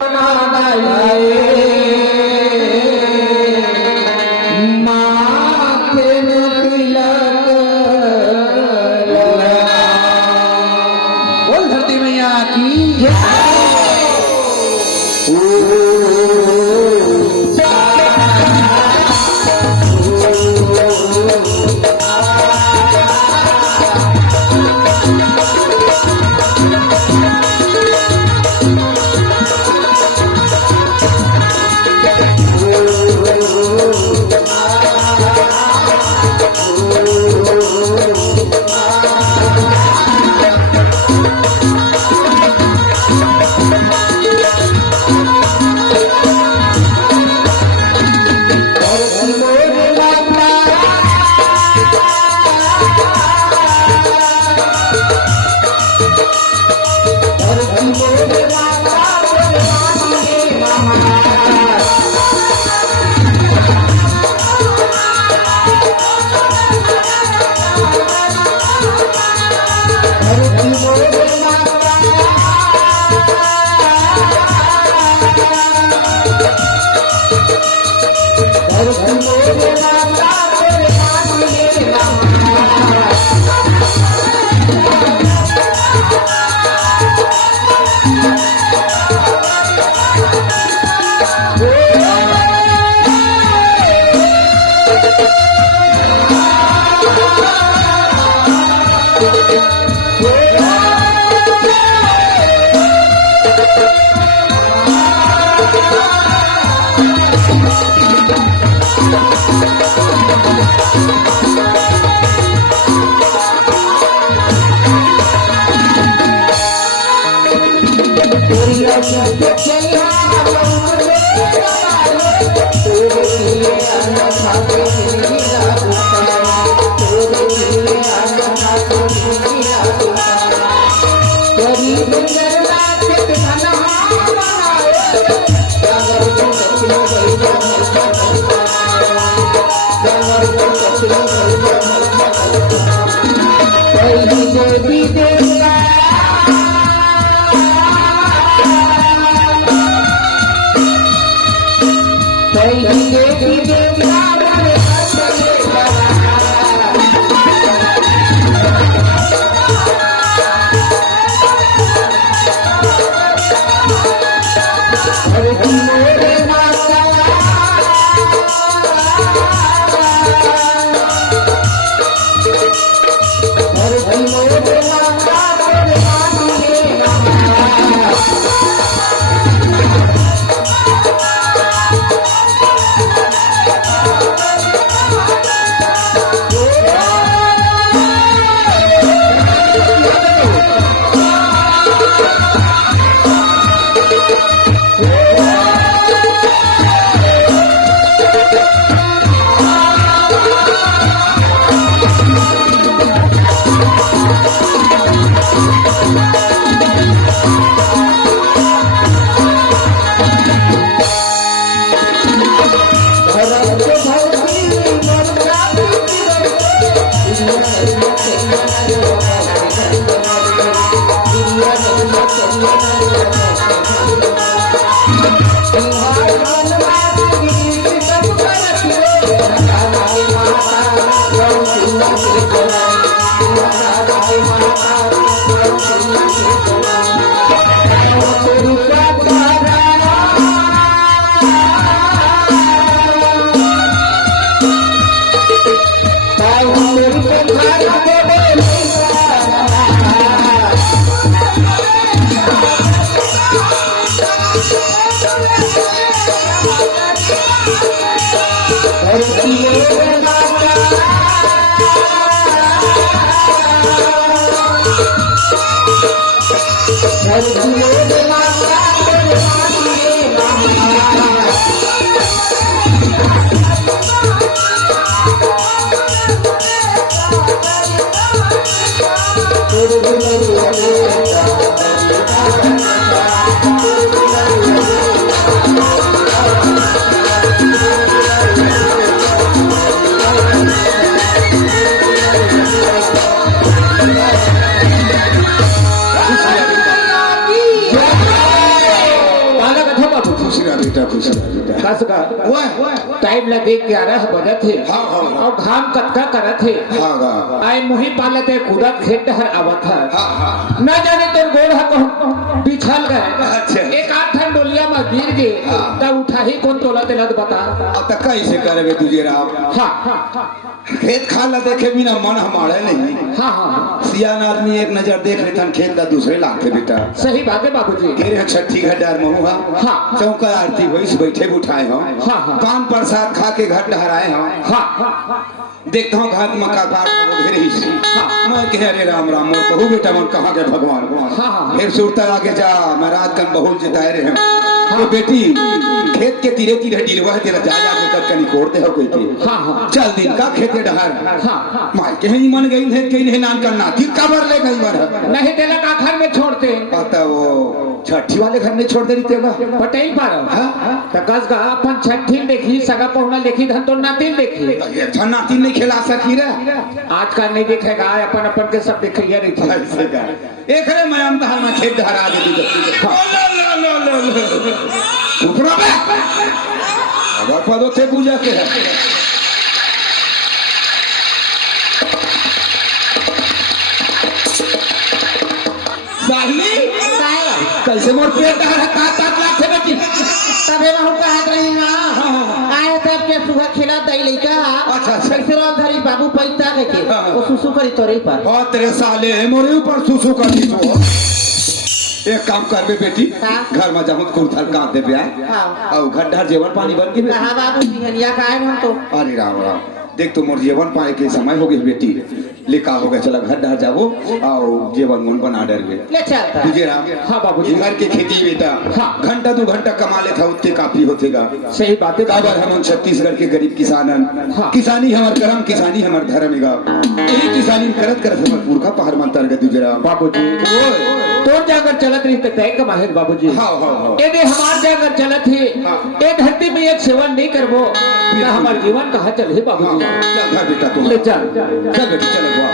धरती मैया की बेटा खुश रह बेटा। कस का वाह टाइम लगे 11 बजे थे हाँ हाँ और घाम कतका करत थे हाँ हाँ आए मुही पालते कूदत खेत हर आवत है हाँ हाँ न जाने तो गोड़ है कहूं बिछल गए अच्छा। एक आठ ठन डोलिया में गिर गए हाँ। तब उठा ही कौन तोला तेलत बता। अब तक कैसे करबे तुझे राव हाँ हाँ हाँ खेत खाला देखे बिना मन हमारे नहीं। हाँ हाँ सियान आदमी एक नजर देख लेता खेत का दूसरे लाते बेटा। सही बात है बाबूजी। तेरे छठी घटार महुआ हाँ। चौका आरती वही बैठे उठाए हो हाँ, हाँ। पान प्रसाद खा के घर डहराए हो हाँ हाँ हाँ देखता हूँ घाट मक्का काट ढेर ही से हाँ। मैं कह अरे राम राम मोर बहू बेटा मन कहाँ के भगवान हाँ, हाँ। फिर सुरता आगे जा महाराज कन बहुल जिताए रहे तो बेटी खेत के तीरे तीरे डिलवा है तेरा जा जा के कर कनी कोड़ दे हो कोई के हाँ, हाँ। चल दिन का खेते डहर हाँ, हाँ। माय के ही मन गई है के नहीं नान करना थी कबर ले गई बार नहीं तेलक आखर में छोड़ते पता वो छठी वाले घर में छोड़ दे रही तेगा पटेल पर हाँ? तकस का अपन छठी देखी सगा पहुना देखी धन तो नातिन देखी अच्छा नाती नहीं खिला सकी रे आज का नहीं देखेगा अपन अपन के सब देखिए रही ऐसे का एक रे मैं हम तहल में खेत धरा दे दी लो लो लो ऊपरा बे अब पदो थे पूजा के है साहली कैसे मोर पेट है का लाख है बेटी तबे बहु कहत रही हां आए तब के सुबह खिला दई लइका अच्छा, अच्छा। कैसे रो धरी बाबू पैता के हाँ, हाँ। वो सुसु करी तोरे पर हां तेरे साले मोरे ऊपर सुसु कर दी तो एक काम करबे बेटी हाँ। घर में जाऊं कुर्थल काट दे बिया हां और गड्ढा जेवन पानी बन के कहा बाबू बिहनिया काहे हम तो अरे राम राम देख तो मोर जीवन पाए के समय हो गई बेटी लिखा हो गया चला घर डर जाओ और जीवन गुण बना डर गए ले चलता तुझे राम हाँ बाबूजी। घर की खेती बेटा हाँ। घंटा 2 घंटा कमा लेता उतने काफी होतेगा सही बात है काबर हम छत्तीसगढ़ के गरीब किसानन हाँ। किसानी हमार कर्म किसानी हमार धर्म गा यही किसानी करत करत हमार पुरखा पहाड़ मंतर गए तुझे राम बाबूजी तो जाकर चलत रही तो तय कमा है बाबूजी हाँ हाँ हाँ यदि हमार जाकर चलत है हाँ। ये धरती में एक सेवन नहीं करबो तो हमार जीवन कहाँ चले हाँ बाबूजी चल घर बेटा तू ले चल चल बेटी चल बुआ